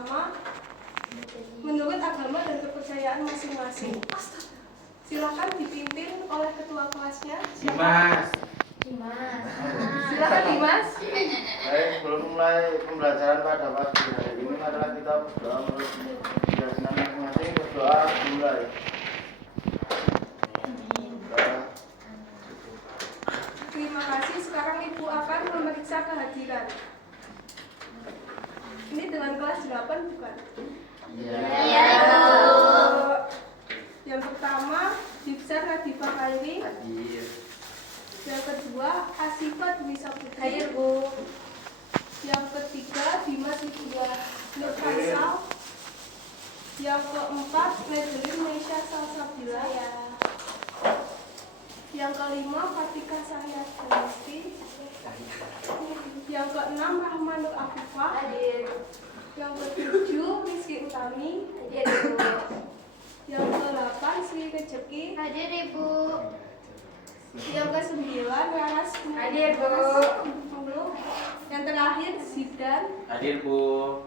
pertama, menurut agama dan kepercayaan masing-masing. Silakan dipimpin oleh ketua kelasnya. Dimas. Silakan Dimas. Baik, sebelum mulai pembelajaran pada pagi hari ini, marilah kita berdoa menurut kebiasaan masing-masing. Berdoa dimulai. Terima kasih. Sekarang Ibu akan memeriksa kehadiran. Ini dengan kelas 8 bukan? Iya. Yang pertama, Dipsar Nadifa Khairi. Hadir. Yang kedua, Asifat Wisa Putri. Hadir, Bu. Yang ketiga, Dimas Ibua Nur Faisal. Yang keempat, Madeline Meisha Salsabila. Yang kelima, Fatika Sahya Danisti. Yang keenam, Rahmanur Afifah. Hadir. Yang ketujuh, Rizky Utami. Hadir, Bu. Yang ke-8, Sri Rezeki. Hadir, Ibu. Yang ke-9, Raras. Hadir, Bu. Yang terakhir, Zidan. Hadir, Bu.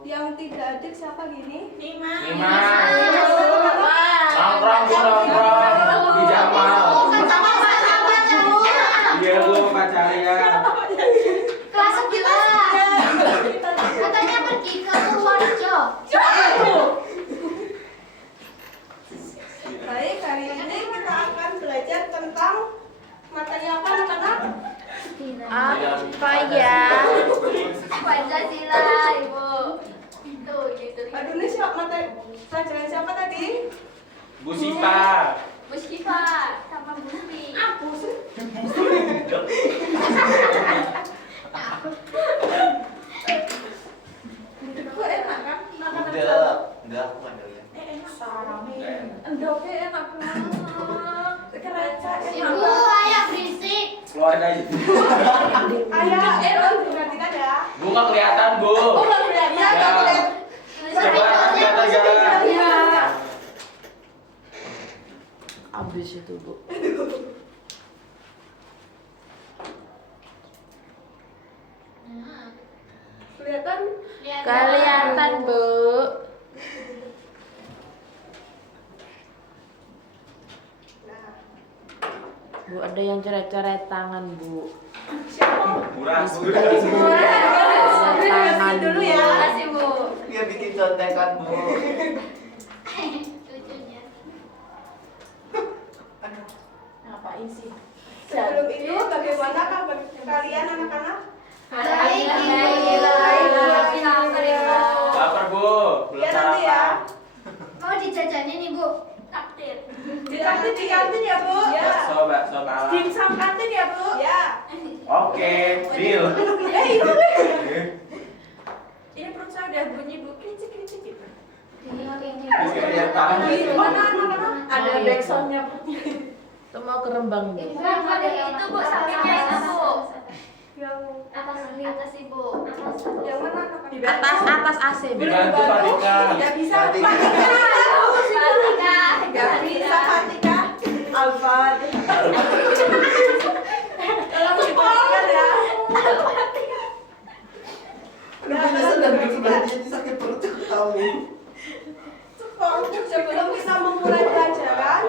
Yang tidak hadir siapa gini? Dimas. Wah. Nongkrong di Jamal. Iya, Bu, pacarnya. Kelas 9. Katanya pergi ke Purworejo. Baik, hari ini kita akan belajar tentang materi apa anak-anak? Apa ya? Pancasila, Ibu. Itu gitu. Aduh, ini siapa materi pelajaran siapa tadi? Bu Sipa. Muskifa sama Gusti. Aku sih. Kok enak kan? Makanan selalu. Enggak, aku enggak ya. Endoknya enak banget. Kereca Ibu, enak. ayah berisik. Keluarin aja. Ayah, perhatikan ya. Bu, nggak kelihatan, Bu. Oh, nggak kelihatan. Ya. Nggak kelihatan. Coba kelihatan jalan. Iya. Habis itu, Bu. Kelihatan? Kelihatan, Bu. Bu, ada yang coret-coret tangan, Bu. Siapa? Murah, Bu. Tangan dulu ya. Terima kasih, Bu. Dia bikin contekan, Bu. Lucunya. Ngapain sih? Sebelum itu, bagaimana kabar kalian anak-anak? Baik, Lapar, Bu. Belum Ya nanti ya. sarapan. Mau dijajanin nih, Bu? Takdir. Ditraktir di kantin ya, Bu? Ya. Bakso malam. Dimsum kantin ya, Bu? Ya. Oke, deal. Ini perut saya udah bunyi, Bu. Kricik-kricik gitu. Kelihatan. Mana anak-anak? Ada backsoundnya, Bu. Itu mau ke Rembang, Bu. Ibu, itu, Bu, sampingnya itu, Bu. Yang Atas Ibu. yang mana anak-anak? Atas AC, Bu. Dibantu Fatika. Nggak bisa. Fatika. Fatika. Nggak bisa, Fatika. Alfad. Tolong diperhatikan ya. Kenapa sedang sebelah dia sakit perut kamu? Sebelum kita memulai pelajaran,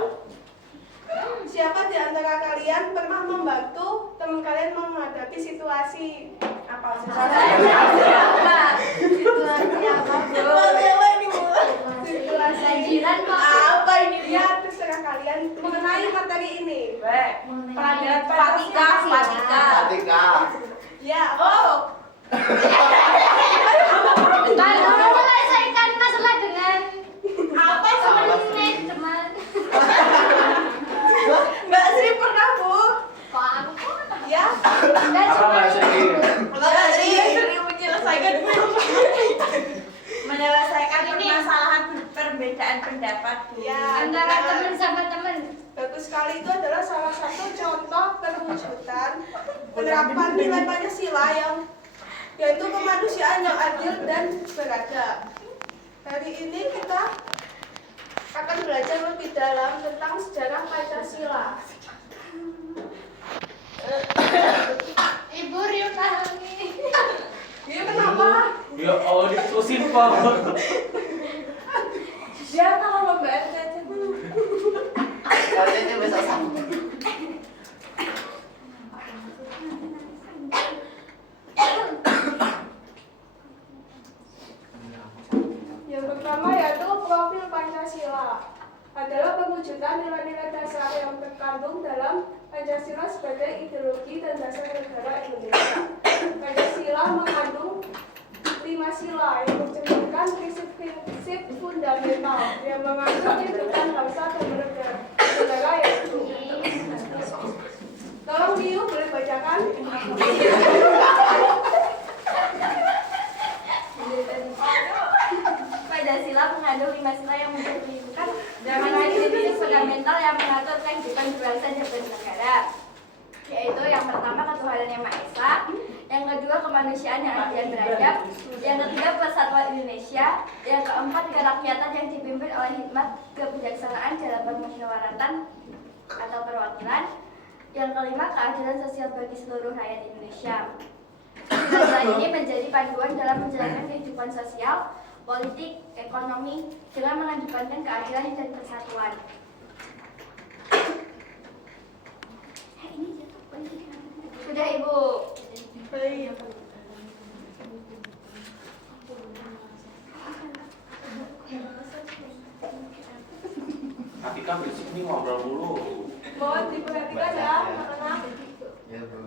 siapa di antara kalian pernah membantu teman kalian menghadapi situasi apa? Situasi apa, Bu? Situasi Banjiran kok. apa ini? Ya, terserah kalian mengenai materi ini. Pelajaran Fatika. Fatika. Ya, oh. Kalau menyelesaikan masalah dengan Apa manajemen. Mbak Sri pernah, Bu? Kok aku? Ya. Apa bahasa ini? Mbak Sri menyelesaikan permasalahan perbedaan pendapat, Bu. Ya, Antara benar. teman sama teman. Bagus sekali, itu adalah salah satu contoh perwujudan penerapan nilai Pancasila yang yaitu kemanusiaan yang adil dan beradab. Hari ini kita akan belajar lebih dalam tentang sejarah Pancasila. Ibu Rio Tahani. Iya, kenapa? Ya Allah, diskusi Lupa. Dia kalau membaca Kayaknya bisa sama. yang pertama yaitu profil Pancasila adalah perwujudan nilai-nilai dasar yang terkandung dalam Pancasila sebagai ideologi dan dasar negara Indonesia. Pancasila mengandung 5 sila yang mencerminkan prinsip-prinsip fundamental yang mengandung kehidupan bangsa dan negara yaitu. Tolong Biu boleh bacakan? Pancasila mengandung 5 sila yang mencerminkan prinsip fundamental yang mengatur kehidupan berbangsa dan bernegara, yaitu yang pertama ketuhanan yang Maha Esa, yang kedua kemanusiaan yang adil dan beradab, yang ketiga persatuan Indonesia, yang keempat kerakyatan yang dipimpin oleh hikmat kebijaksanaan dalam permusyawaratan atau perwakilan, yang kelima keadilan sosial bagi seluruh rakyat Indonesia. Nilai ini menjadi panduan dalam menjalankan kehidupan sosial, politik, ekonomi dengan mengedepankan keadilan dan persatuan. Sudah Ibu. Baik. Atika berisik nih ngobrol mulu. Mohon diperhatikan ya, anak-anak. Ya, Bu.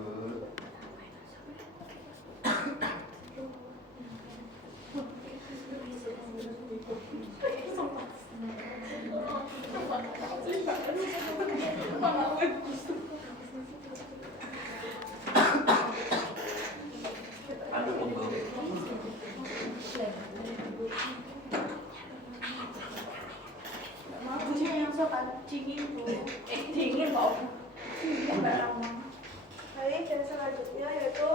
Aduh, pegel. Maksudnya yang sopan dingin Bu. Dingin kok. Baik, dan selanjutnya yaitu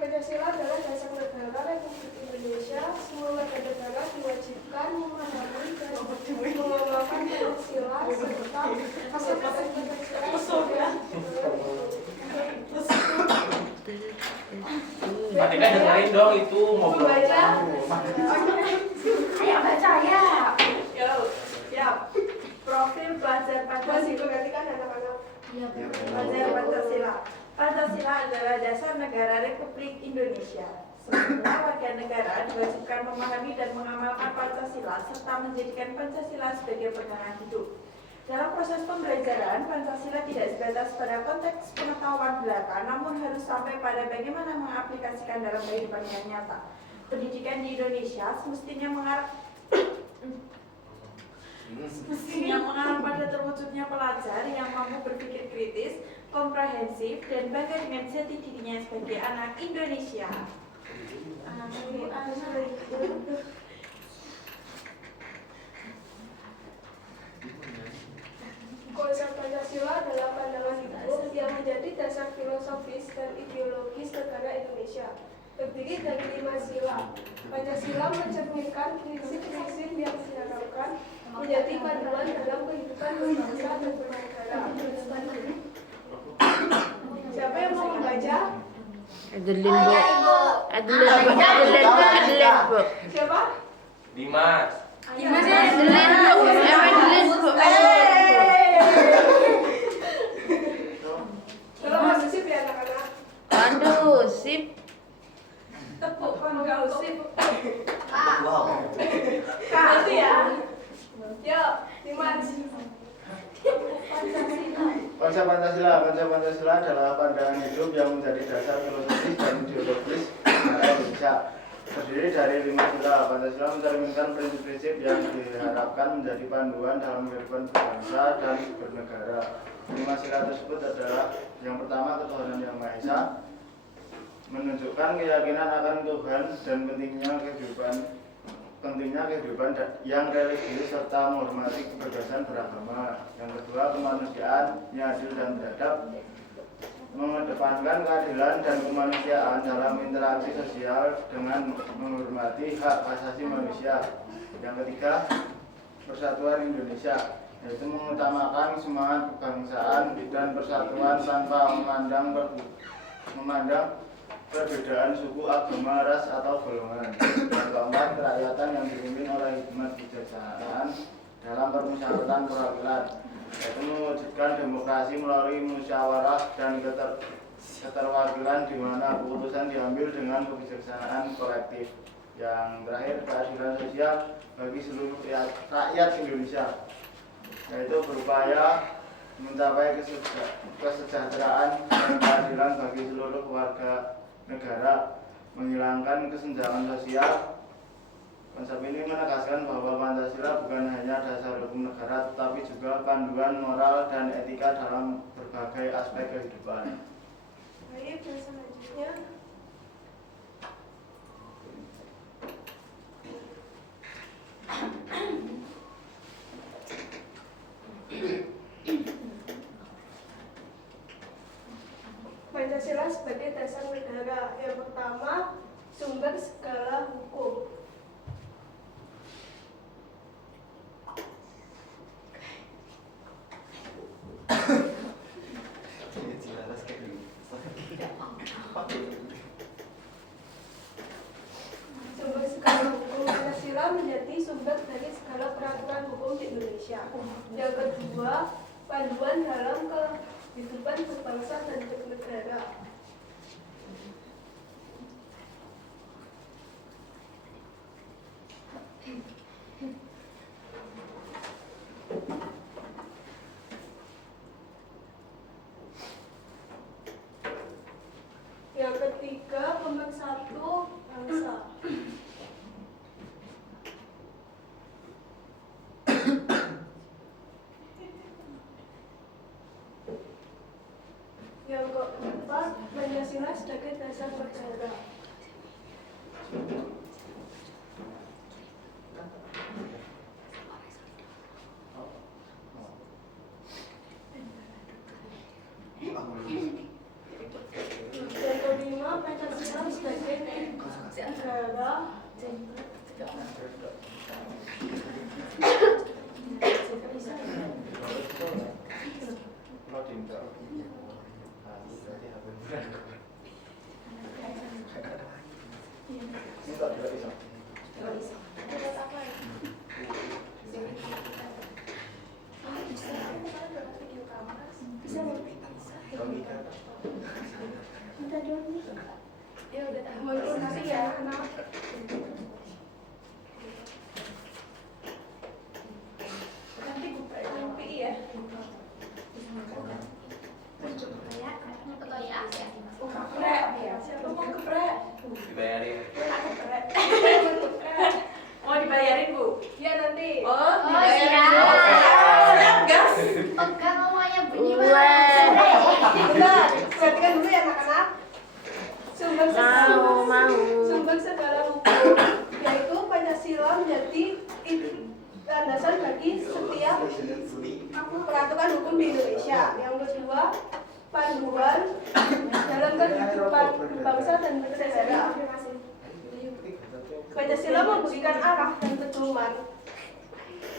Pancasila adalah dasar negara Republik Indonesia. Semua warga negara diwajibkan memahami dan mengamalkan Pancasila serta menggunakan Pancasila. Atika dengerin dong itu ngobrol. Membaca. Ayo baca ya. Yo, siap. Profil pelajar Pancasila. Perhatikan anak-anak. Pelajar Pancasila. Pancasila adalah dasar negara Republik Indonesia. Semua warga negara diwajibkan memahami dan mengamalkan Pancasila serta menjadikan Pancasila sebagai pegangan hidup. Dalam proses pembelajaran, Pancasila tidak sebatas pada konteks pengetahuan belaka, namun harus sampai pada bagaimana mengaplikasikan dalam kehidupan yang nyata. Pendidikan di Indonesia semestinya mengarah pada terwujudnya pelajar yang mampu berpikir kritis, komprehensif, dan bangga dengan jati dirinya sebagai anak Indonesia. Konsep Pancasila adalah pandangan hidup yang menjadi dasar filosofis dan ideologis negara Indonesia. Terdiri dari 5 sila. Pancasila mencerminkan prinsip-prinsip yang diharapkan menjadi panduan dalam kehidupan berbangsa dan bernegara. Siapa yang mau membaca? Adeline Bu. Adeline Bu. Siapa? Dimas. Adeline Bu. Adeline Bu. Tolong kondusif ya anak-anak. Kondusif. Tepuk kondusif. Wow. Kasih ya. Yuk, Dimas. Konsep Pancasila adalah pandangan hidup yang menjadi dasar filosofis dan ideologis negara Indonesia. Terdiri dari 5 sila. Pancasila mencerminkan prinsip-prinsip yang diharapkan menjadi panduan dalam kehidupan berbangsa dan bernegara. 5 sila tersebut adalah yang pertama ketuhanan yang Maha Esa, menunjukkan keyakinan akan Tuhan dan pentingnya kehidupan yang religius serta menghormati kebebasan beragama. Yang kedua kemanusiaan yang adil dan beradab, mengedepankan keadilan dan kemanusiaan dalam interaksi sosial dengan menghormati hak asasi manusia. Yang ketiga persatuan Indonesia, yaitu mengutamakan semangat kebangsaan dan persatuan tanpa memandang perbedaan suku, agama, ras, atau golongan. Yang keempat, kerakyatan yang dipimpin oleh hikmat bijaksana dalam permusyawaratan perwakilan, yaitu mewujudkan demokrasi melalui musyawarah dan keterwakilan di mana keputusan diambil dengan kebijaksanaan kolektif. Yang terakhir, keadilan sosial bagi seluruh rakyat Indonesia, yaitu berupaya mencapai kesejahteraan dan keadilan bagi seluruh warga negara, menghilangkan kesenjangan sosial. Konsep ini menegaskan bahwa Pancasila bukan hanya dasar hukum negara, tetapi juga panduan moral dan etika dalam berbagai aspek kehidupan. Baik, dan selanjutnya Pancasila sebagai dasar negara. Yang pertama, sumber segala hukum. Sumber segala hukum. Pancasila menjadi sumber dari segala peraturan hukum di Indonesia. Yang kedua, panduan dalam kehidupan berbangsa dan bernegara. Yang ketiga, pemersatu bangsa. Yang keempat, Pancasila sebagai dasar negara. Yang kelima, Pancasila sebagai negara. Ya udah tahu. Mau nasi ya, kenapa? Nanti gue nanti ya. Keprek, siapa mau keprek? Dibayarin. Keprek. Mau dibayarin, Bu? Ya nanti. Oh, siap. Siap, gas. Pegang ngomongnya bunyi Weh. banget. Benar. Perhatikan dulu ya anak-anak. Sumber segala hukum, yaitu Pancasila menjadi landasan bagi setiap peraturan hukum di Indonesia. Yang kedua, panduan dalam kehidupan berbangsa dan bernegara. Pancasila memberikan arah dan pedoman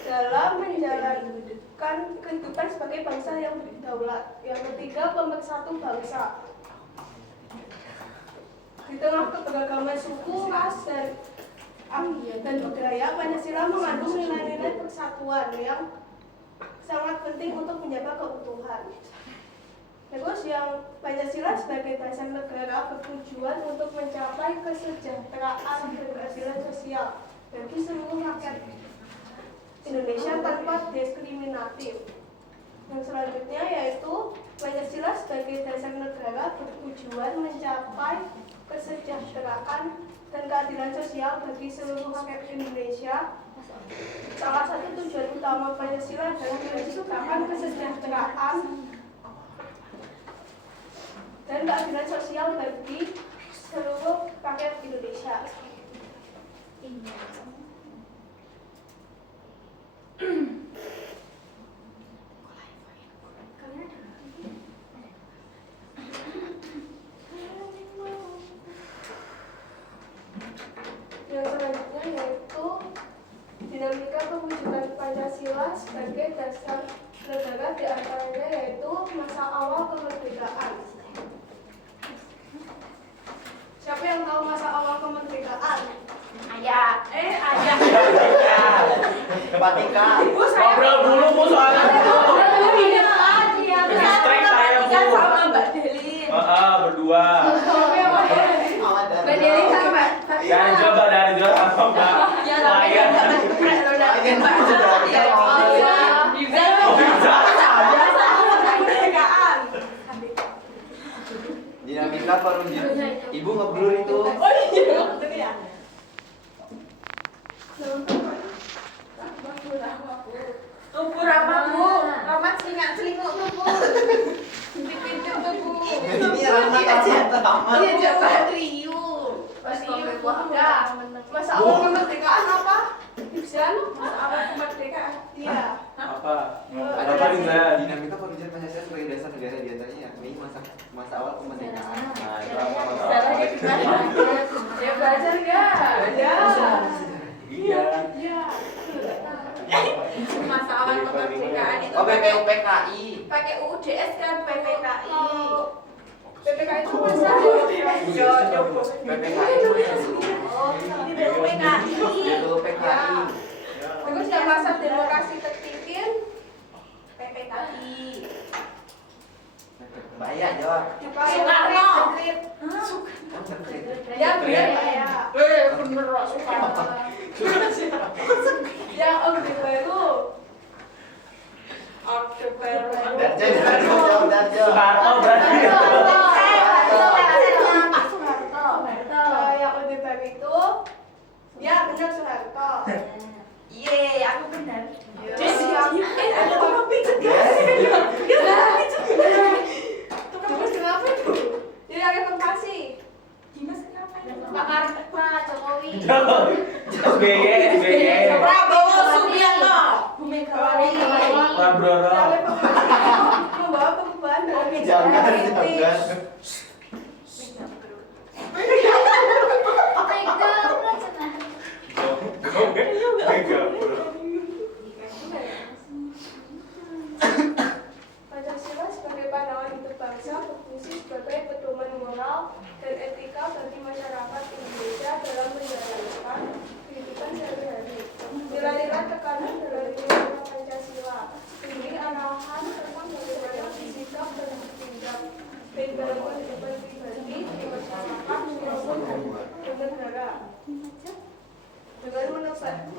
dalam menjalankan kehidupan sebagai bangsa yang berdaulat. Yang ketiga, pemersatu bangsa. Di tengah keberagaman suku, ras, dan budaya, Pancasila mengandung nilai-nilai persatuan yang sangat penting untuk menjaga keutuhan. Terus yang Pancasila sebagai dasar negara bertujuan untuk mencapai kesejahteraan dan keadilan sosial bagi seluruh rakyat Indonesia tanpa diskriminatif. Yang selanjutnya yaitu Pancasila sebagai dasar negara bertujuan mencapai kesejahteraan dan keadilan sosial bagi seluruh rakyat Indonesia. Salah satu tujuan utama Pancasila adalah menciptakan kesejahteraan dan keadilan sosial bagi seluruh rakyat Indonesia. Yang selanjutnya yaitu dinamika pewujudan Pancasila sebagai dasar negara diantaranya yaitu masa awal kemerdekaan. Siapa yang tahu masa awal kemerdekaan? Ayah. Ayah. Patika. Ibu saya. Ngobrol dulu Bu soalnya Bu. Iya. Distract saya Bu. Kan sama Mbak Deli. Berdua. Mbak Deli sama. Dan coba dari jual apa Mbak? Ya, tapi Saya. nggak menceprek loh nanti Mbak. Iya. Bisa. Oh, bisa. Biasa kemerdekaan. Dinamika perwujudan. Ibu ngeblur itu. Oh iya, betul ya. Ukur apa Bu? Ramat selingkuh tuh Bu. Pintu tuh Bu. Ini Rahmat amat. Iya jabat Riu. Ya, masa awal kemerdekaan apa? Ibsan? Masa awal kemerdekaan. Iya. Apa? Ada Apa Rizal? dinamika perwujudan Pancasila sebagai dasar negara diantaranya yakni masa awal kemerdekaan. Nah, itu apa masa Caranya gimana? Ya belajar nggak? Ya. Iya. Iya. Masa awal kemerdekaan itu Oh, PPUPKI. pakai UUDS kan PPKI. PPK itu masa PPKI itu yang dulu. Ini PPKI. PPUPKI. Terus yang masa demokrasi terpimpin PPKI. Mbak Ya jawab. Soekarno. Ya benar Pak ya. Bener Soekarno. Yang Orde Baru. Orde Baru. Darjo jawab Darjo. Soekarno berarti. Pak Soeharto. Yang Orde Baru itu ya benar Soeharto. Iya, aku benar. Ada orang pijet Terus kenapa itu? Jadi yang reformasi. Pak Jokowi. SBY, SBY. Prabowo Subianto. Bu Megawati. Prabowo. Yang reformasi membawa perubahan dalam Jangan. Pancasila sebagai pandangan hidup bangsa berfungsi sebagai pedoman moral dan etika bagi masyarakat Indonesia dalam menjalankan kehidupan sehari-hari. Nilai-nilai tekanan dalam nilai Pancasila ini arahan tentang bagaimana bersikap dan bertindak baik dalam kehidupan pribadi, di masyarakat maupun bernegara. Dengan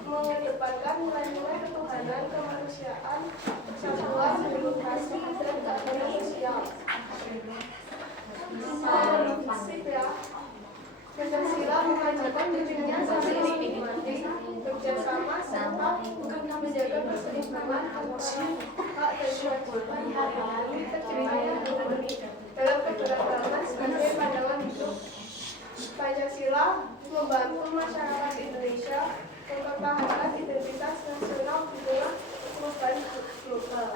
mengedepankan nilai-nilai ketuhanan, kemanusiaan, persatuan, demokrasi, dan keadilan sosial. Sip ya. Pancasila mengajarkan dirinya saling menghormati, bekerjasama, serta menjaga keseimbangan antara hak dan kewajiban demi terciptanya harmoni dalam keberagaman sebagai pandangan hidup. Pancasila membantu masyarakat Indonesia mempertahankan identitas nasional di tengah perubahan global.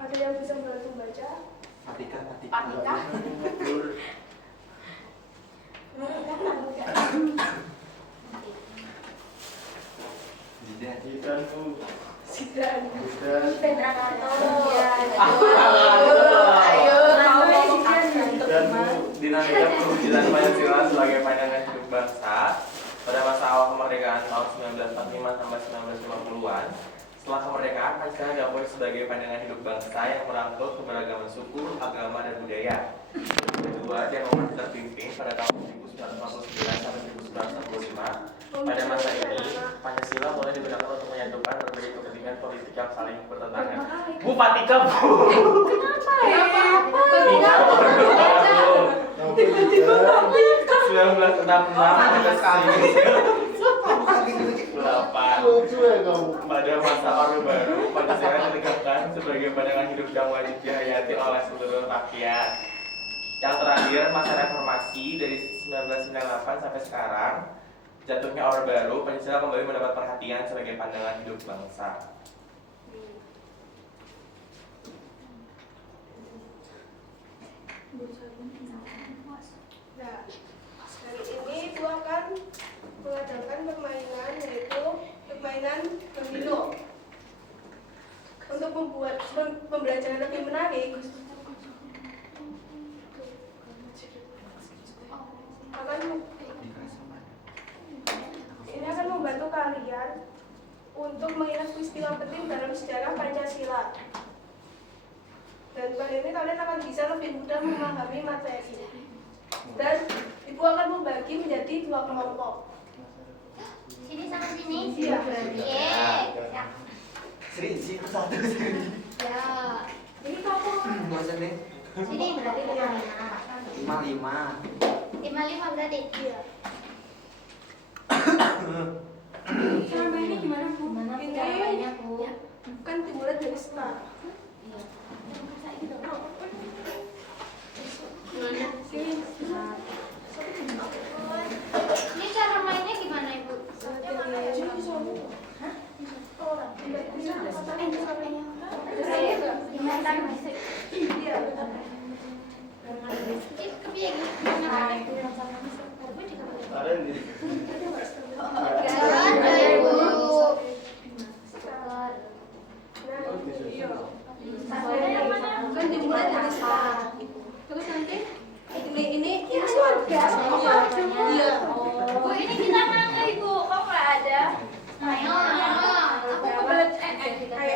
Ada yang bisa membantu baca? Patika. Patika. Jidan Bu. Sidan. Jidan. Pendra Karto. Ayo, kamu ngomong Jidan Bu. Dinamika perwujudan Pancasila sebagai pandangan hidup bangsa pada masa awal kemerdekaan tahun 1945 sampai 1950-an. Setelah kemerdekaan, Pancasila diakui sebagai pandangan hidup bangsa yang merangkul keberagaman suku, agama, dan budaya. Kedua, demokrasi terpimpin pada tahun 1949 sampai 1965. Pada masa ini, Pancasila mulai digunakan untuk menyatukan berbagai kepentingan politik yang saling bertentangan. Bu Patika, Bu. Tiba-tiba 1966 lucu ya kamu. pada masa Orde Baru, Pancasila ditegakkan sebagai pandangan hidup yang wajib dihayati oleh seluruh rakyat. Yang terakhir, masa reformasi dari 1998 sampai sekarang, jatuhnya Orde Baru, Pancasila kembali mendapat perhatian sebagai pandangan hidup bangsa. Nah, hari ini Ibu akan mengadakan permainan, yaitu permainan domino. Untuk membuat pembelajaran lebih menarik, ini akan membantu kalian untuk mengingat peristiwa penting dalam sejarah Pancasila. Dan kali ini kalian akan bisa lebih mudah memahami materi. Dan Ibu akan membagi menjadi 2 kelompok. Sini sama sini. Iya. Ya. Sri, itu satu Sri. Ya. Ini kelompok. Bosan deh. Sini berarti 55. 55 berarti. Iya. Cara mainnya gimana, Bu? Gimana Ini cara mainnya, Bu? kan dimulai dari start. Iya. Ini cara mainnya gimana, Ibu? Kalian di Kan dimulai dari start. Terus nanti ini keluarga. Iya. Bu, ini kita mana, Ibu? Kok nggak ada? Ayo.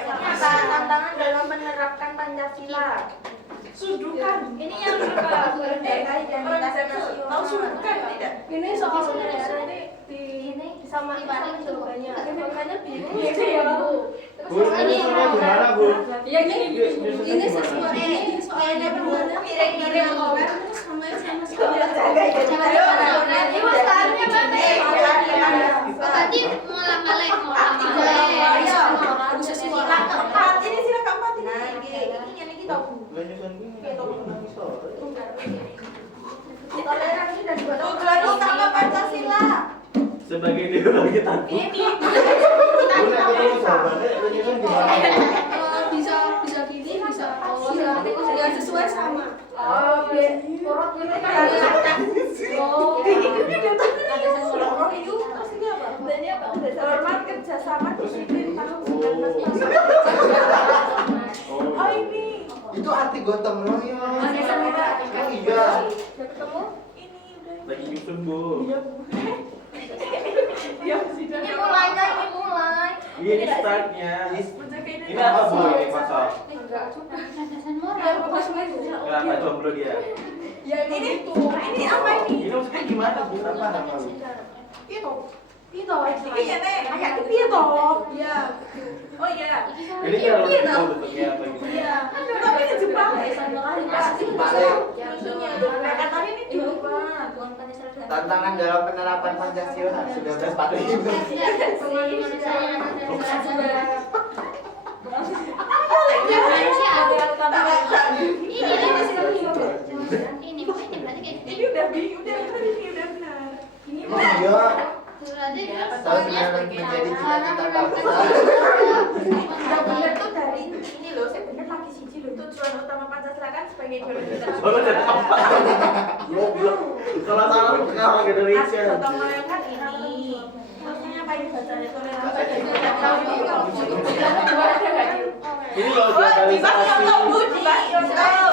Apa tantangan dalam menerapkan Pancasila? Sudukan. Ini yang berapa? Terkait identitas nasional. Tahu sudukan tidak? Ini soal negara nanti disamakan jawabannya. Jawabannya bingung ya, Bu. Bu, ini soalnya gimana, Bu? Ini sesuai ini soalnya gimana? Piring-piring awal terus sama sekali. Ibu startnya mana? Berarti mulai Sila keempat. Ini sila keempat ini. Ini kita Lah nyusun kuwi nangis sore. toleransi dan Tujuan utama Pancasila. Sebagai ideologi takut. Ini Bu, nek ketemu jawabannya lu nyusun gimana? bisa gini, bisa ya sesuai sama. Oh, urut ini kan hormat kerjasama disiplin tahun 1945. Oh, ini. Itu arti gotong royong. Oh, iya. Udah ketemu? Ini udah. Lagi nyusun, Bu. Ini mulainya, ini mulai. Ini startnya. Ini apa, Bu? Ini pasal. Landasan moral. Kenapa jomblo dia? Ya ini tuh. Ini apa ini? Ini maksudnya gimana, Bu? apa nama lu? Itu. Iya, Nek. Kayak piye to? Iya. Oh iya. Ini kan harus tahu bentuknya apa gimana. Iya. Tapi ini Jepang. Pasti Balik. Nah, katanya ini Jepang. Tantangan dalam penerapan Pancasila 1945. Ini berarti kayak Ini udah benar. Ini Oh iya. berarti Tahun menjadi cita-cita bangsa. udah benar tuh dari ini loh, saya bener lagi siji loh. Tujuan utama Pancasila kan sebagai ideologi Soalnya jadi apa? Goblok. Kalau salah lu ke orang Indonesia. gotong royong kan ini. Maksudnya apa ini bacanya toleransi dan kalau Ini loh globalisasi.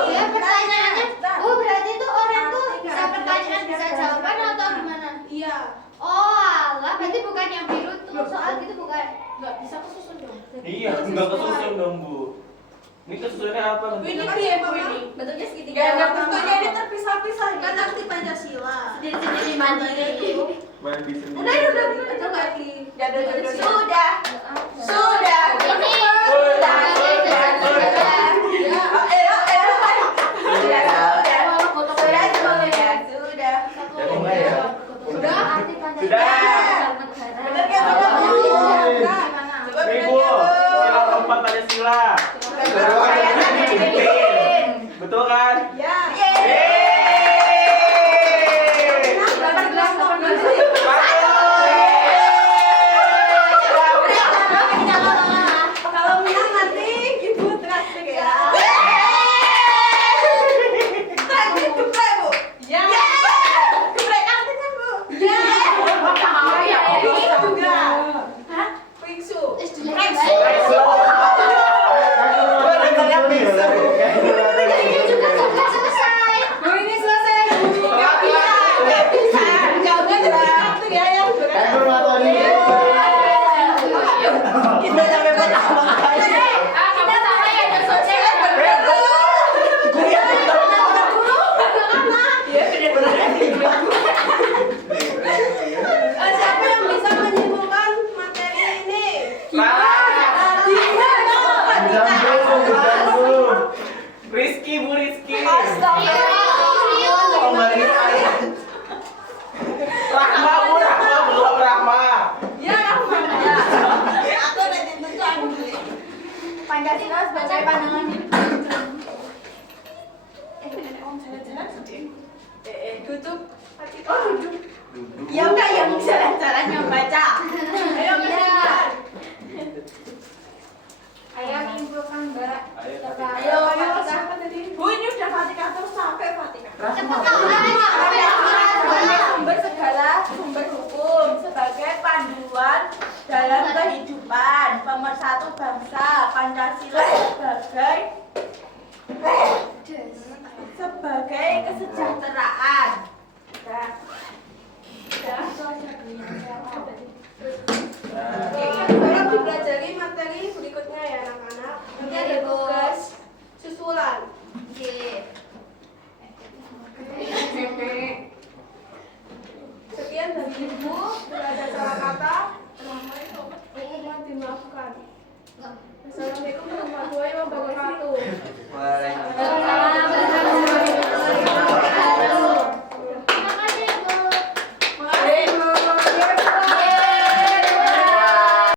ya pertanyaannya, oh berarti tuh orang tuh bisa pertanyaan bisa jawaban atau gimana? Iya. Oh alah, berarti bukan yang biru tuh soal gitu bukan? Nggak bisa kesusun dong. Iya, enggak kesusun dong, Bu. Ini kesusunannya apa? Ini piye, Mama? Bentuknya segitiga. Ya, bentuknya ini terpisah-pisah. Kan arti Pancasila. Sendiri-sendiri mandiri. Mandi sendiri. Udah itu nggak di. Nggak ada jodoh. Sudah. Ini Ya, mulai ya. Sudah. arti Pancasila Sudah. Bener kan? Bener. Coba Nih, bener Bu. ya, Bu. Sila keempat Pancasila. Betul kan? Ya. Yeay. Dapat gelas kok. Kalau menang nanti Ibu traktir ya. Traktir geprek, Bu. Ya. Rizky, Bu Rizky. Astagfirullah. Oh, Mbak Rini ayah. Rahma, Bu Rahma, belum Rahma. Ya Rahman ya. Aku udah ditentukan. Pancasila sebagai pandangan hidup. Tutup. Oh, duduk. Duduk. Ya udah yang jalan-jalan yang baca. Ayo Iya. Ayo menyimpulkan Mbak. Ayo, Siapa? Ayo, Fatihah. siapa tadi? Bu, ini udah Fatihah terus sampai Fatihah. Sebagai sumber segala sumber hukum, sebagai panduan dalam kehidupan, pemersatu bangsa, Pancasila sebagai